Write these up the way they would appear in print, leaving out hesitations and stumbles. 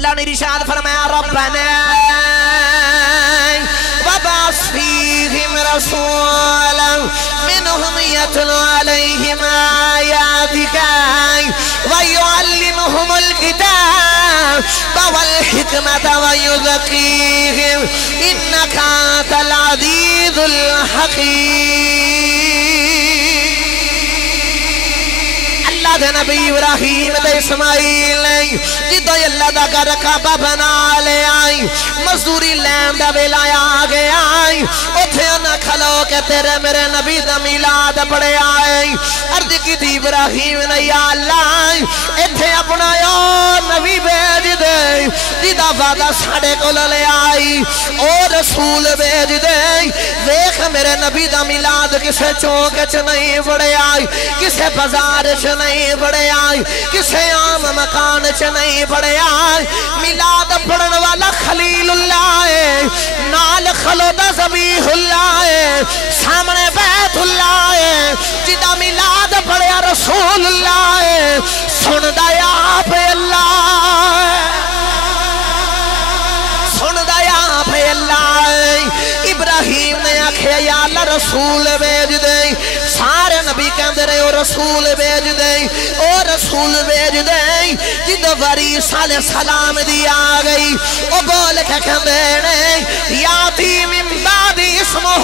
اللہ نے ارشاد فرمایا ربنا وبعث فیہم رسولا منہم یتلو علیہم آیاتک ویعلمہم الکتاب والحکمت ویزکیہم انکا انت العزیز الحکیم۔ اللہ دے نبی ابراہیم دے اسماعیل جدو اللہ دا گھر کعبہ بنا لے آئی مزدوری لین دا ویلا آ گیا آئی اتھے نہ کھلو کہ تیرے میرے نبی دا میلاد پڑے آئی عرض کی تھی ابراہیم نے یا اللہ اتھے اپنا یا نبی بیج دے جدا وعدہ ساڑے کو لے آئی اور رسول بیج دے دیکھ میرے نبی دا میلاد کسے چوک چ نہیں پڑے آئی کسے بازار چ نہیں پڑے آئی کسے عام مکان چ نہیں پڑے آئی میلاد پڑھن والا خلیل اللہ ہے نال خلودہ ذبیح اللہ ہے سامنے بیت اللہ ہے جدا میلاد پڑھیا رسول اللہ ہے سن دایا آپ اللہ ہے سن دایا آپ اللہ ہے ابراہیم نے آکھے یا اللہ رسول بیج دیں سارے نبی کہندے رہے او رسول بیج دیں او رسول بیج دیں جدو باری علیہ السلام دی آگئی او بول کے کہندے نے یاتی من بعد اسمہ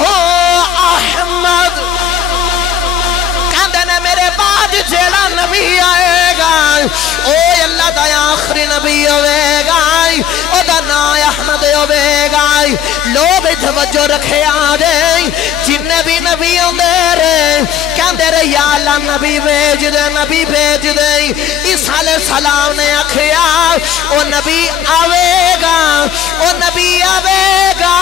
احمد کہندے نے میرے بعد جیڑا نبی آئے گا او اللہ دا آخری نبی ہوئے گا او دا نا احمد ہوئے گا لوگ توجہ رکھے آجیں جنہیں بھی نبی ہوندے رہے کہندے رہے یا اللہ نبی بیج دے نبی بیج دے عیسیٰ علیہ السلام نے آکھیا او نبی آوے گا او نبی آوے گا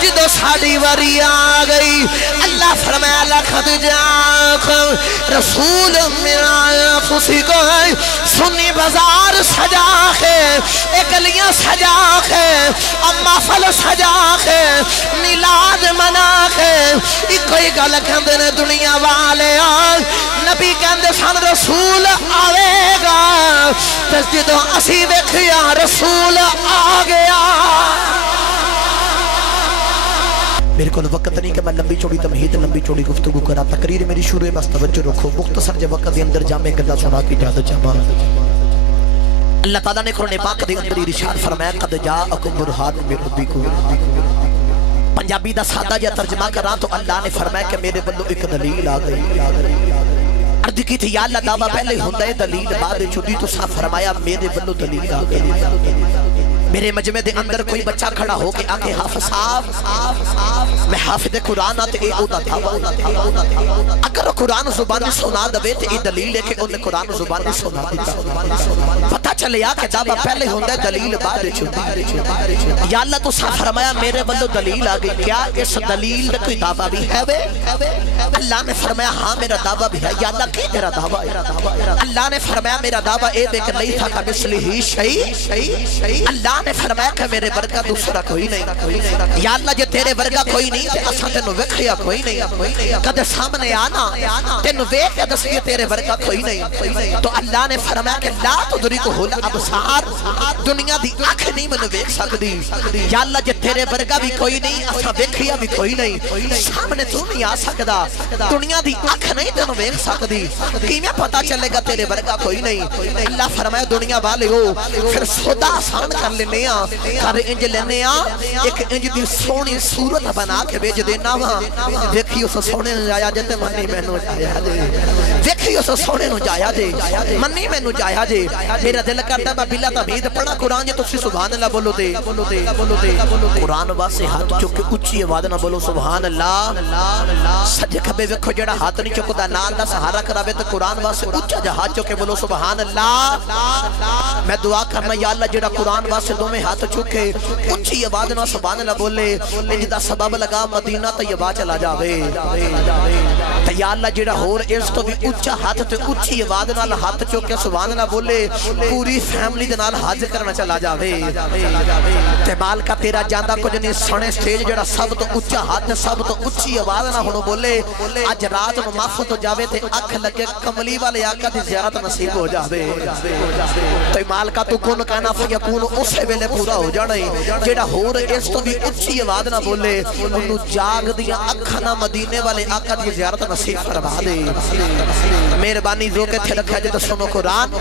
جدو ساڑی وری آگئی اللہ فرمایا لقد جاءکم رسول من انفسکم سنی بازار سجا ہے گلیاں سجا ہے محفل سجا ہے میلاد منا ہے کوئی گل کہندے نے دنیا والے نبی کہندے سن رسول آوے گا جدو اسی دیکھیا رسول آ گیا۔ میرے کو وقت نہیں کہ میں لمبی چوڑی تمہید لمبی چوڑی گفتگو کرا تقریر میری شروع بس توجہ رکھو مختصر جب وقت دے اندر جامع گلہ سنا کی اجازت چاہتا اللہ تعالیٰ نے قرآن پاک دے اندر ارشاد فرمایا قد جاءکم برہان من ربکم پنجابی دا سادہ یا ترجمہ کراں تو اللہ نے فرمایا کہ میرے بندو ایک دلیل آ گئی عرض کی تھی یا اللہ دعویٰ پہلے ہوندہ ہے دلیل بعد چھوڑی تو سا فرمایا میرے بندو دلیل آ گئی۔ میرے مجمع دے اندر کوئی بچہ کھڑا ہو کے آکے حافظ صاحب میں حافظ قرآن آتے اے اودا تھا اگر قرآن زبانی سنا دوے تے اے دلیل ہے کہ انہیں قرآن زبانی سنا دیتا پتہ چلے آکے دعویٰ پہلے ہوندہ ہے دلیل بعد چھوڑی یا اللہ تو سا فرمایا میرے بندو دلیل آگئی کیا اس دلیل میں کوئی دعویٰ بھی ہے وے اللہ نے فرمایا ہاں میرا دعویٰ بھی ہے یا اللہ کی تیرا دعویٰ ہے اللہ نے فرمایا میرا دعویٰ اے بے کہ نہیں تھا کہ مثلی ہی شئی اللہ نے فرمایا کہ میرے ورگا دوسرا کوئی نہیں یا اللہ جے تیرے ورگا کوئی نہیں تے اساں تینوں ویکھیا کوئی نہیں کدے سامنے آنا تینوں ویکھ کے دسئے تیرے ورگا کوئی نہیں تو اللہ نے فرمایا کہ لا تدرکہ الابصار دنیا دی اکھ نہیں مینوں ویکھ سکدی یا اللہ جے تیرے ورگا بھی کوئی نہیں اساں ویکھیا بھی کوئی نہیں سامنے تو نہیں آ سکدا دنیا دی اکھ نہیں تینوں ویکھ سکدی کیویں پتہ چلے گا تیرے ورگا کوئی نہیں اللہ فرمایا دنیا والے ہو پھر سودا آسان کر لینے کر انج لینے ایک انج دی سونی صورت بنا کے بیج دینا وہاں دیکھی اس سونے نو جایا جے تے منی میں نو جایا جے دیکھی اس سونے نو جایا جے منی میں نو جایا جے میرا دل کرتا میں بلا تمید پڑھا قرآن جے تسی سبحان اللہ بولو دے قرآن واسے ہاتھ چکے اچھی آواز نہ بولو سبحان اللہ سجے کھبے ویکھو جڑا ہاتھ نہیں چکدا نال دا سہارا کراوے تے قرآن واسے اچھا جا ہاتھ چکے بولو سبحان اللہ میں دعا کرنا یا اللہ جڑا قرآن واسے دو میں ہاتھ چکے اچھی آواز نہ سبحان اللہ بولے انج دا سبب لگا مدینہ طیبہ چلا جاوے تے یا اللہ جڑا ہور اس تو بھی اچھا ہاتھ تے اچھی آواز نال ہاتھ چوک کے سبحان اللہ بولے پوری فیملی دے نال حج کرنا چلا جاوے تے مالکا تیرا جاندا کچھ نہیں سنے سٹیج جڑا سب تو اچھا ہاتھ سب تو اچھی آواز نہ ہونو بولے اج رات نو معاف تو جاوے تے اکھ لگے کملی والے آقا دی زیارت نصیب ہو جاوے تے مالکا تو کون کہنا فیکون اسے ویلے پورا ہو جانا جڑا ہور اس تو بھی اچھی آواز نہ بولے انہوں جاگ دیا اکھا نہ مدینے والے آقا دی زیارت نصیب فرما دے مہربانی جو کہ تھے رکھا جے تو سنو قرآن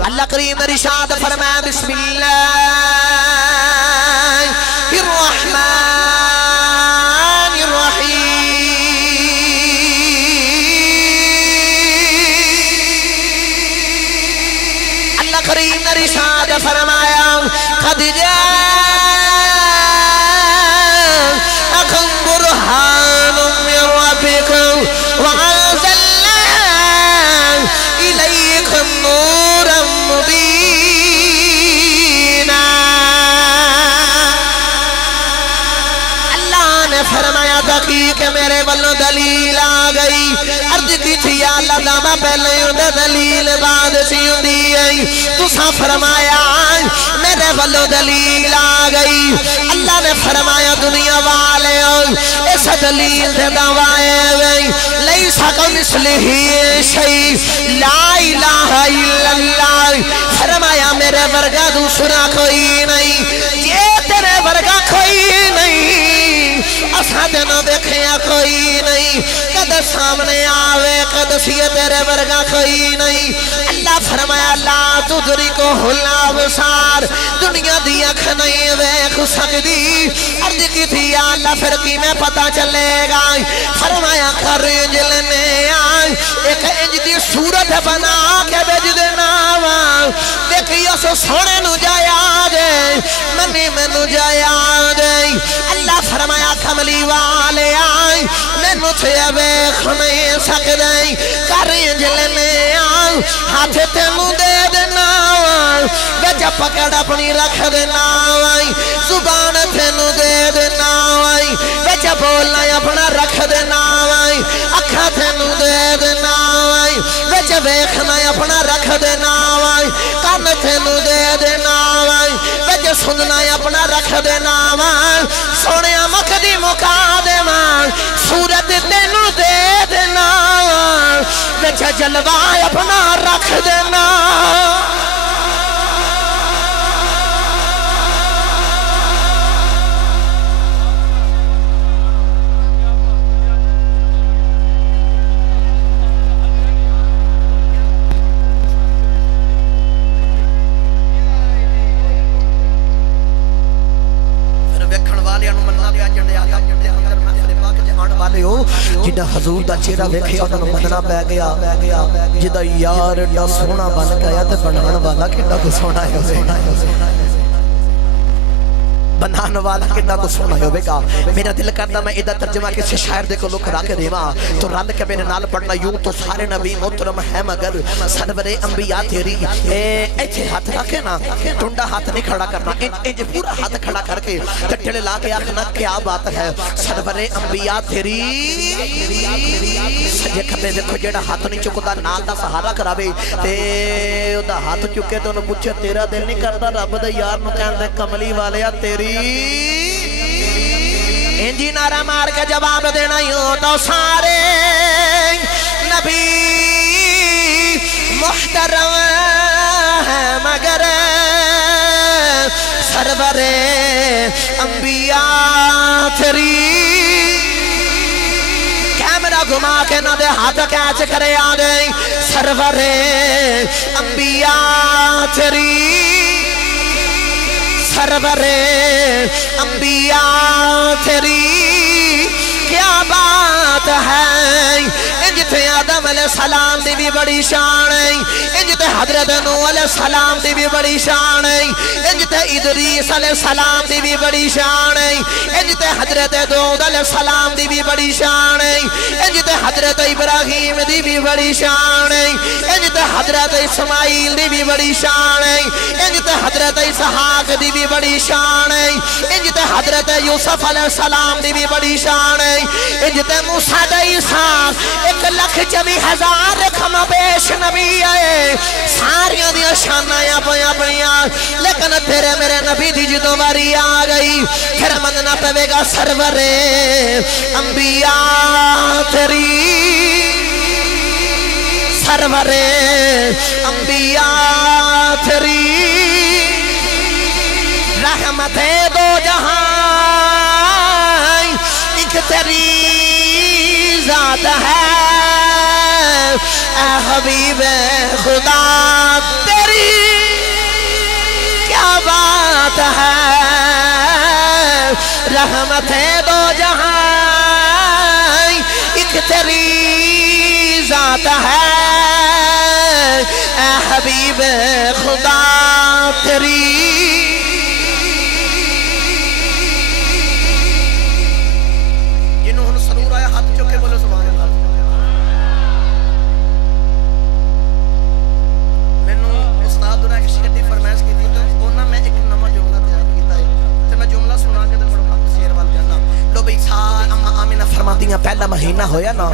اللہ کریم نے ارشاد فرمایا بسم اللہ الرحمن الرحیم اللہ کریم نے ارشاد فرمایا قد جاءکم برہان من ربکم وانزلنا الیکم نورا مبینا اللہ نے فرمایا دقیق میرے بلو دلیل آ گئی عرض کی تھی یا اللہ داما پہلے انہیں دلیل بعد سی دی گئی تو سا فرمایا میرے بلو دلیل آ گئی اللہ نے فرمایا دنیا والے اس دلیل دے دوائے گئی لیسا کو مثلہی شئی لا الہ الا اللہ فرمایا میرے ورگا دوسرا کوئی نہیں یہ تیرے ورگا کوئی نہیں اساں دنوں دیکھیا کوئی نہیں قد سامنے آوے قد سی تیرے ورگا کوئی نہیں اللہ فرمایا لا تدرکو الابصار دنیا دی اکھ نہیں دیکھ سکتی عرض کی تھی یا اللہ پھر کی میں پتہ چلے گا فرمایا کر انجل نے آئی ایک انج دی صورت بنا کے بیج دینا دیکھی اس سونے نو جایا دے منی میں نو جایا دے اللہ فرمایا کملی والے آئی میں نو تھے بیخ نہیں سکتے کر انجل نے آئی ہاتھ تینو دے دینا وجہ پکڑ اپنی رکھ دینا زبان تینو دے دینا وجہ بولنا اپنا رکھ دینا اکھا تینو دے دینا وجہ بیخنا اپنا رکھ دینا کان تینو دے دینا وجہ سننا اپنا رکھ دینا سونے مقدی مکا دینا صورت تینو دے دینا وجہ جلوہ اپنا رکھ دینا جدہ حضور دا چہرہ ویکھیا انہاں نوں مننا پے گیا جدہ یار دا سونا بن گیا تے بنان والا کڈا کو سونا ہے بنان والا کڈا کو سونا ہوے گا میرا دل کردا میں ادا ترجمہ کسی شاعر دے کو لکھ کے دیواں تو رل کے میرے نال پڑھنا یوں تو سارے نبی محترم ہے مگر سرور انبیاء تیری ایتھے ہاتھ رکھے نا ٹنڈا ہاتھ نہیں کھڑا کرنا انج پورا ہاتھ کھڑا کر کے ٹٹڑے لا کے آخنا کیا بات ہے سرور انبیاء تیری سجے کھبے دیکھو جیڑا ہاتھ نہیں چکدا نال دا سہارا کراوے تے او دا ہاتھ چکے تے انہوں پوچھے تیرا دل نہیں کردا رب دے یار نوں کہندے کملی والیا تیری انجی نعرہ مار کے جواب دینا یوں تو سارے نبی محترم ہے مگر سرور انبیاء تیری کیمرہ گھما کے نہ دے ہاتھ کیچ کرے آدھے سرور انبیاء تیری سرور انبیاء تیری کیا بات ہے انج جتے آدم علیہ السلام دی بھی بڑی شان ہے انج تے حضرت نوح علیہ السلام دی بھی بڑی شان ہے انج تے ادریس علیہ السلام دی بھی بڑی شان ہے انج تے حضرت داؤد علیہ السلام دی بھی بڑی شان ہے انج تے حضرت ابراہیم دی بھی بڑی شان ہے انج تے حضرت اسماعیل دی بھی بڑی شان ہے انج تے حضرت اسحاق دی بھی بڑی شان ہے انج تے حضرت یوسف علیہ السلام دی بھی بڑی شان ہے انج تے موسیٰ دے عیسیٰ 1,24,000 کم بیش نبی آئے ساریاں دیا شانائیاں پویاں پڑیاں لیکن تیرے میرے نبی دی جدو باری آگئی پھر مننا پہوے گا سرور انبیاء تیری سرور انبیاء تیری رحمت دو جہاں ایک تیری ذات ہے اے حبیب خدا تیری کیا بات ہے رحمت دو جہاں ایک تیری ذات ہے اے حبیب خدا تیری پہلا مہینہ ہویا نا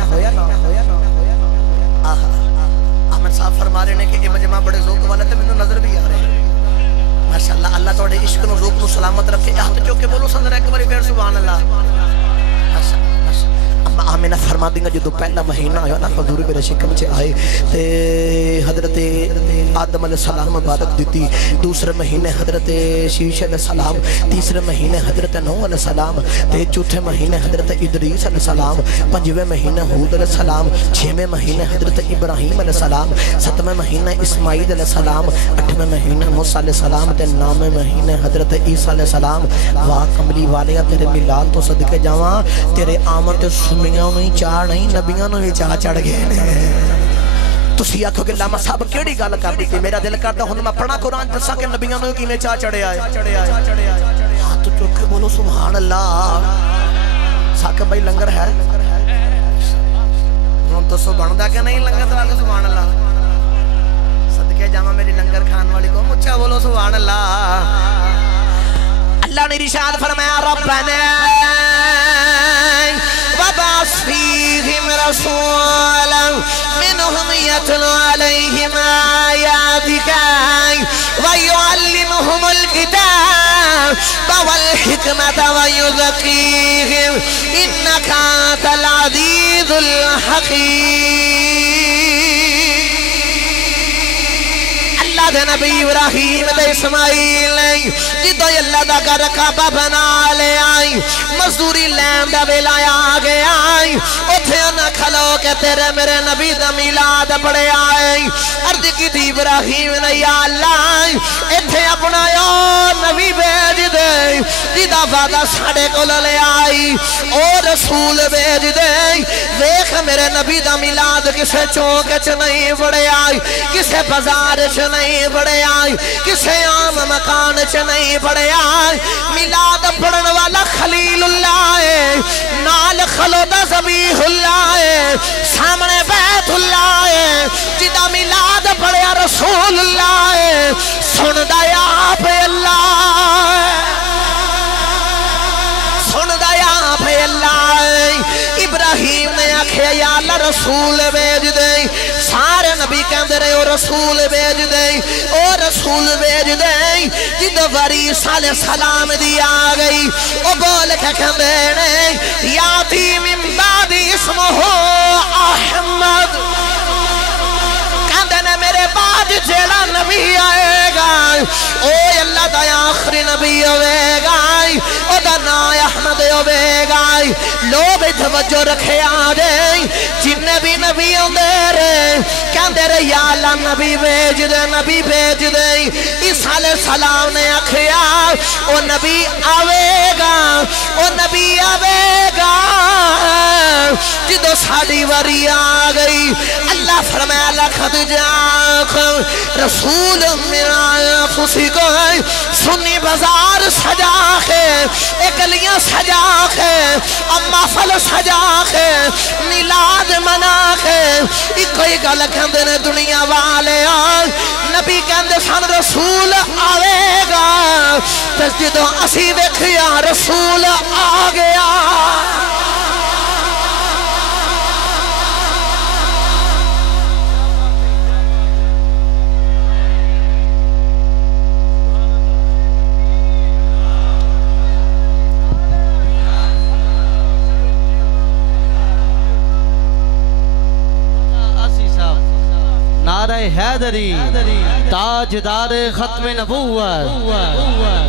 احمد صاحب فرما رہے ہیں کہ یہ مجمع بڑے ذوق والا تھے میں نظر بھی آ رہے ہیں ماشاءاللہ اللہ توڑے عشق نو ذوق نو سلامت رکھے ہاتھ چوکے بولو سندر ایک باری پھر سبحان اللہ آمینہ فرما دیں گا جو پہلا مہینہ آیا نا حضور میرے شکم سے آئے تے حضرت آدم علیہ السلام مبارک دیتی دوسرے مہینے حضرت شیش علیہ السلام تیسرے مہینے حضرت نوح علیہ السلام تے چوتھے مہینے حضرت ادریس علیہ السلام پنجویں مہینے حود علیہ السلام چھویں مہینے حضرت ابراہیم علیہ السلام ستویں مہینے اسماعیل علیہ السلام اٹھویں مہینے موسیٰ علیہ السلام تے نویں مہینے حضرت عیسیٰ علیہ السلام واہ کملی والیا تیرے میلاد تو صدقے جاواں تیرے آمد سمیاں نہیں چاہ نہیں نبیاں نو چاہ چڑھ گئے تسی آکھو کہ لاما صاحب کیڑی گل کر دی میرا دل کردا ہن میں پڑھا قرآن دساں کہ نبیاں نو کیویں چاہ چڑھیا ہے ہاتھ چوک کے بولو سبحان اللہ ثاقب بھائی لنگر ہے ہن تو سو بندا کہ نہیں لنگر تو آکھو سبحان اللہ صدقے جاواں میری لنگر کھان والی کو مچا بولو سبحان اللہ اللہ نے ارشاد فرمایا ربنا وبعث فيهم رسولا منهم يتلو عليهم آياتك ويعلمهم الكتاب والحكمة ويزكيهم إنك أنت العزيز الحكيم اللہ دے نبی ابراہیم دے اسماعیل جدو اللہ دا گھر کعبہ بنا لے آئی مزدوری لین دا ویلا آ گیا آئی اتھے نہ کھلو کہ تیرے میرے نبی دا میلاد پڑے آئی عرض کی تھی ابراہیم نے یا اللہ اتھے اپنا یا نبی بیج دے جدہ وعدہ ساڑے کو لے آئی اور رسول بیج دے دیکھ میرے نبی دا میلاد کسے چوک چ نہیں پڑے آئی کسے بازار چ نہیں پڑے آئی کسے عام مکان چ نہیں پڑے آئی میلاد پڑھن والا خلیل اللہ ہے نال خلودہ ذبیح اللہ ہے سامنے بیت اللہ ہے جدہ میلاد پڑھیا رسول اللہ ہے سن دایا پہ اللہ ہے سن دایا پہ اللہ ہے ابراہیم نے آکھے یا اللہ رسول بیج دیں سارے نبی کہندے رہے او رسول بیج دیں او رسول بیج دیں جدو عیسیٰ علیہ السلام دی آگئی او بول کے کہندے نے یاتی من بعد اسمہ احمد کہندے نے میرے بعد جیڑا نبی آئے گا او اللہ دا آخری نبی ہوئے گا او دا نا احمد ہوگا لوگ توجہ رکھے آجائیں جنہیں بھی نبی اندر کہندے رہے یا اللہ نبی بھیج دے نبی بھیج دے عیسیٰ علیہ السلام نے اکھیا او نبی آوے گا او نبی آوے گا جدو ساڑی وری آگئی اللہ فرمایا لقد جاءکم رسول من انفسکم سنی بازار سجا کے گلیاں سجا کے محفل سجا کے میلاد منا کے کوئی گل کہندے نے دنیا والے نبی کہندے سن رسول آوے گا جدو اسی دیکھیا رسول آ گیا نعرہ حیدری تاجدار ختم نبوت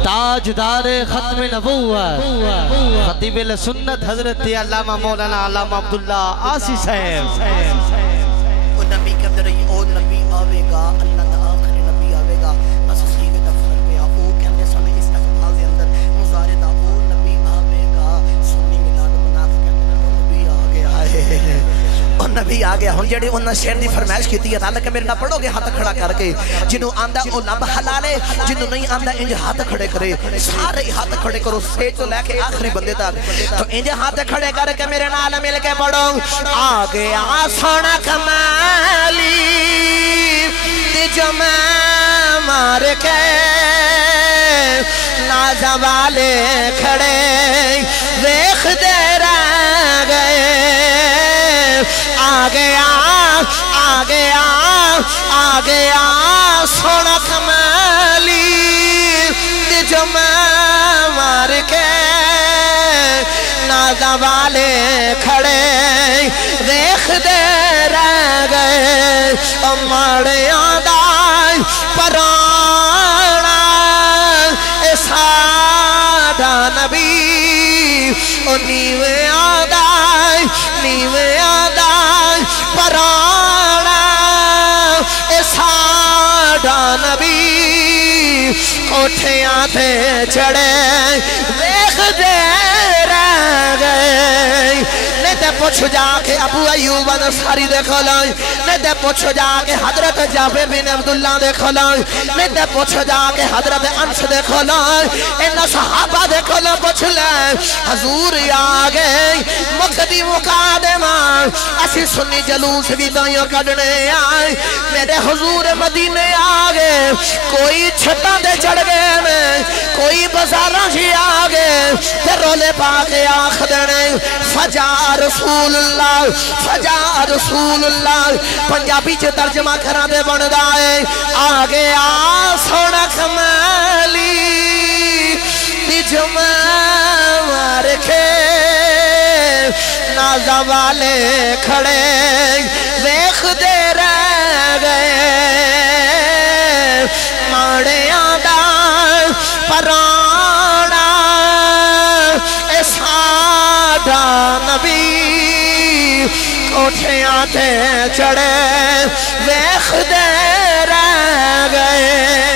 تاجدار ختم نبوت خطیب السنت حضرت علامہ مولانا علامہ عبداللہ آسی صاحب وہ نبی کے اندر او نبی آوے گا اللہ دا آخری نبی آوے گا بس اسی کے دفتر پہ او کہنے سامنے استقبال دے اندر مزارے دا او نبی آوے گا سنی ملاد منافق کہنے وہ نبی آ گیا ہے اور نبی آ گیا ہن جڑے انہاں شعر دی فرمائش کیتی ہے تعلق میرے نال پڑھو گے ہاتھ کھڑا کر کے جنوں آندا او لب حلالے جنوں نہیں آندا انج ہاتھ کھڑے کرے سارے ہاتھ کھڑے کرو سے تو لے کے آخری بندے تک تو انج ہاتھ کھڑے کر کے میرے نال مل کے پڑھو آ گیا سونا کمالی تے جو میں مار کے ناز والے کھڑے دیکھ دے رہ گئے آ گیا سونا کمالی جو میں مار کے نازا والے کھڑے دیکھ دے رہ گئے ماڑیاں دائی پرانا سادہ نبی نیوے آدائی پرانا ساڑا نبی کوٹھیاں تے چڑھے دیکھ دے رہ گئے نہیں تے پوچھ جا کے ابو ایوب انصاری دیکھو لائیں نہیں تے پوچھ جا کے حضرت جابر بن عبداللہ دیکھو لائیں نہیں تے پوچھ جا کے حضرت انس دیکھو لائیں ان صحابہ دیکھو لائیں پوچھ لائیں حضور آگے مقدی مقادمہ اسی سنی جلوس بھی دائیوں کڑنے آئے میرے حضور مدینے آگے کوئی چھٹا دے چڑھ گئے میں کوئی بزارہ ہی آگے تے رولے پاکے آخ دینے فجا رسول اللہ پنجابی چھے ترجمہ کرا دے بن دائے آگے سونا کمالی دی جمع مار کے نازا والے کھڑے دیکھ دے رہ گئے ماڑیاں دا پرانا ساڑا نبی کوٹھیاں تے چڑھے دیکھ دے رہ گئے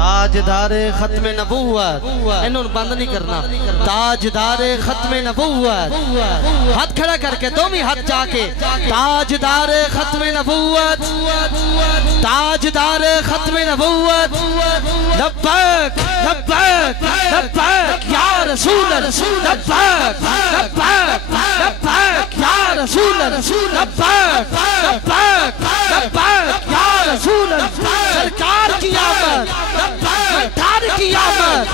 تاجدار ختم نبوت انہوں بند نہیں کرنا تاجدار ختم نبوت ہاتھ کھڑا کر کے دومی ہاتھ جا کے تاجدار ختم نبوت تاجدار ختم نبوت لبیک لبیک لبیک یا رسول لبیک لبیک لبیک یا رسول لبیک لبیک لبیک یا رسول سرکار کی آمد ٹھار کی آمد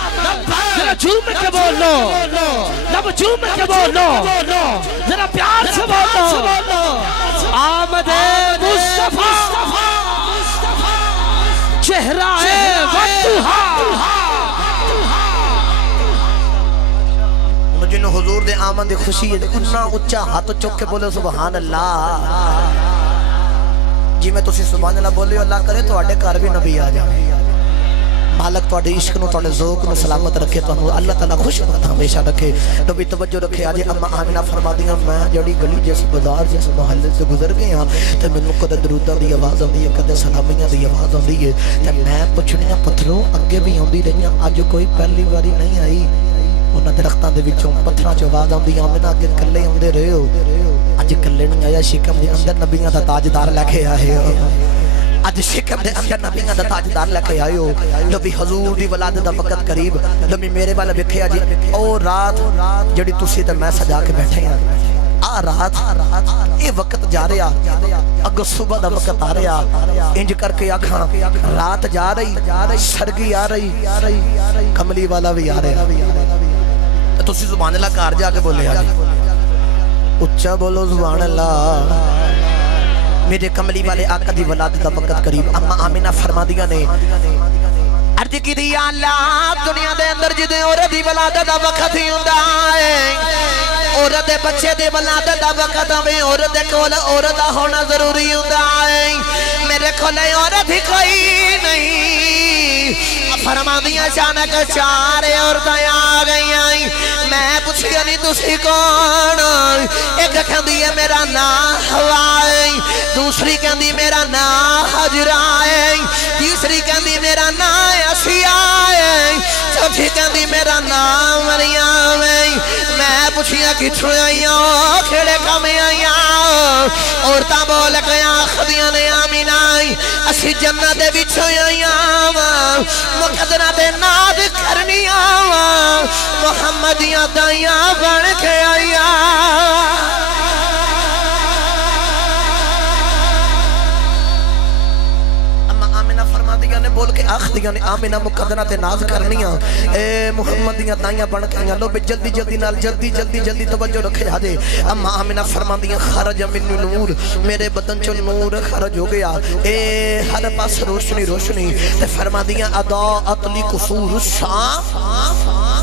ذرا جھوم کے بولو لب جھوم کے بولو ذرا پیار سے بولو آمد مصطفیٰ چہرہ وقتہا جنہوں حضور دے آمن دی خوشی ہے اتنا اچھا ہاتھ چک کے بولے سبحان اللہ جی میں تسی سبحان اللہ بولے اللہ کرے تو آڑے کار بھی نبی آ جائے مالک تو آڑے عشق نو تو آڑے ذوق نو سلامت رکھے تو اللہ تعالیٰ خوش بات ہمیشہ رکھے نبی توجہ رکھے آجے اما آمینہ فرما دیا میں جڑی گلی جیسے بازار جیسے محلے سے گزر گئے ہاں تو میں نو قدر درودہ دی آواز آن دی ہے قدر سلامیاں دی آواز آن دی ہے تو میں پچھنیاں پتھروں اگے بھی آن دی رہیاں آج کوئی پہلی باری نہیں آئی انہاں درختاں دے وچوں پتھراں چ آواز آن دی آمینہ اگے کلے آندے رہے ہو اج کلے نہیں آیا شکم دے اندر نبیاں دا تاجدار لے کے آئے ہو اج شکم دے اندر نبیاں دا تاجدار لے کے آئے ہو نبی حضور دی ولادت دا وقت قریب نبی میرے والا ویکھیا جی او رات جڑی تسی تے میں سجا کے بیٹھے ہیں آ رات اے وقت جا رہا اگو صبح دا وقت آ رہا انج کر کے آکھاں رات جا رہی سرگی آ رہی کملی والا بھی آ رہا تسی سبحان اللہ کار جا کے بولے آجی اچھا بولو سبحان اللہ میرے کملی والے آقا دی ولادت دا وقت قریب اما آمینہ فرما دیا نے عرض کی دی اللہ دنیا دے اندر جدے عورت دی ولادت دا وقت ہی ہوندا ہے عورت دے بچے دی ولادت دا وقت ہوے عورت دے کول عورت دا ہونا ضروری ہوندا ہے میرے کول عورت ہی کوئی نہیں فرما دیا اچانک چار عورتیں آ گئی آئیں میں پوچھیا نہیں تسی کون ایک کہندی ہے میرا نام ہوا ہے دوسری کہندی میرا نام حجرہ ہے تیسری کہندی میرا نام اسیاء ہے چوتھی کہندی میرا نام مریم ہے میں پوچھیا کتھوں آئیاں کھڑے کم آئیاں عورتاں بول گیا خدیاں نے آمینہ اسی جنت دے وچوں آئیاں مقدرہ دے ناد کرنی آواں محمدیاں دائیاں بن کے آئیاں نے بول کے آخ دیا نے آمینہ مقدنہ تے ناز کرنیاں اے محمدیاں دائیاں بن کے آئیاں لو بے جلدی جلدی نال جلدی توجہ رکھے آجے اما آمینہ فرما دیا خرج من نور میرے بدن چو نور خرج ہو گیا اے ہر پاس روشنی تے فرما دیا اضاءت لی قصور الشام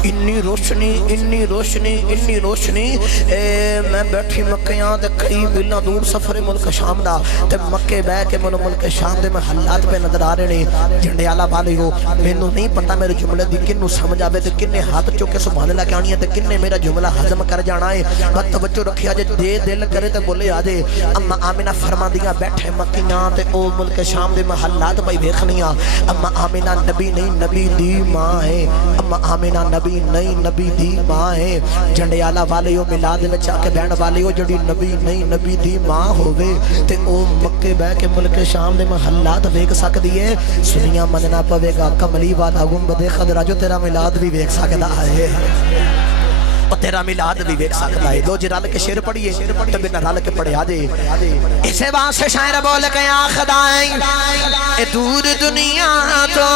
انی روشنی اے میں بیٹھی مکیاں تے کئی ملنا دور سفر ملک شام دا تے مکے بے کے ملک شام دے محلات پہ نظر آ رہے نے جھنڈے آلہ والے ہو میں نو نہیں پتا میرے جملے دی کنو سمجھ آوے تے کنے ہاتھ چوکے سبحان اللہ کے آنی ہے تے کنے میرا جملہ حضم کر جانا ہے بات توجہ رکھی آجے دے دل کرے تے بولے آجے اما آمینہ فرما دیا بیٹھے مکیاں تے او ملک شام دے محلات پہ بیکھنیاں اما آمینہ نبی نہیں نبی دی ماں ہے اما آمینہ نبی نہیں نبی دی ماں ہے جھنڈے آلہ والے ہو ملاد میں چاہ کے بہن والے ہو جڑی نبی نہیں نبی دی ماں ہوئے تے او مکے بہ کے ملک شام دے محلات بیک سک دیئے سنیا مننا پوے گا کملی والا گنبد خضرہ جو تیرا ملاد بھی بیک سکتا ہے اور تیرا ملاد بھی بیک سکتا ہے دو جرال کے شیر پڑھئے تب انہا رال کے پڑھے آجے اسے بات سے شاعر بول کے آخدائیں اے دور دنیا تو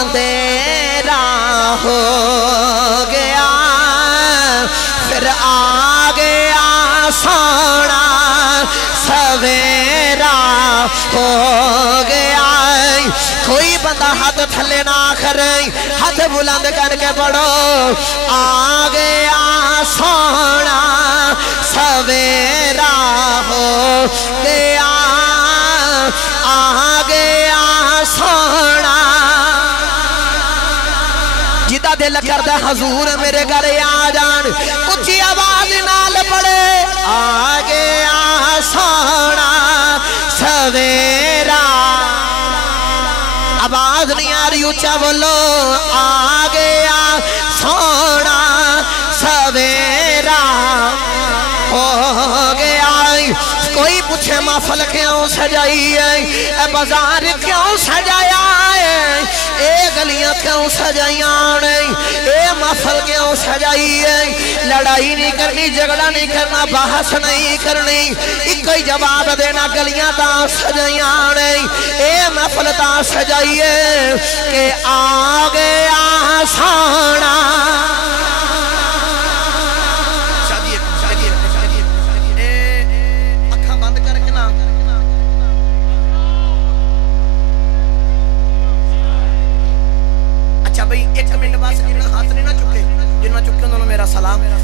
اندھیرا ہو گیا پھر آ گیا سونا سویرا ہو گیا کوئی بندہ ہاتھ تھلے نہ کرے ہاتھ بلند کر کے پڑھو آ گیا سونا سویرا ہو گیا آ گیا سونا جدا دل کردہ حضور میرے گھر آ جان اچھی آواز نال پڑے آ گیا سونا سویرا آواز نہیں آ رہی اچھا بولو آ گیا سونا سویرا ہو گیا کوئی پوچھے محفل کیوں سجائی ہے اے بازار کیوں سجایا ہے اے گلیاں کیوں سجائیاں نہیں اے محفل کیوں سجائی ہے لڑائی نہیں کرنی جھگڑا نہیں کرنا بحث نہیں کرنی ایک ہی جواب دینا گلیاں تا سجائیاں نہیں اے محفل تا سجائی ہے کہ آ گیا سونا ایک منٹ بس جنہاں ہاتھ نہیں نہ چکے جنہاں چکے انہوں نے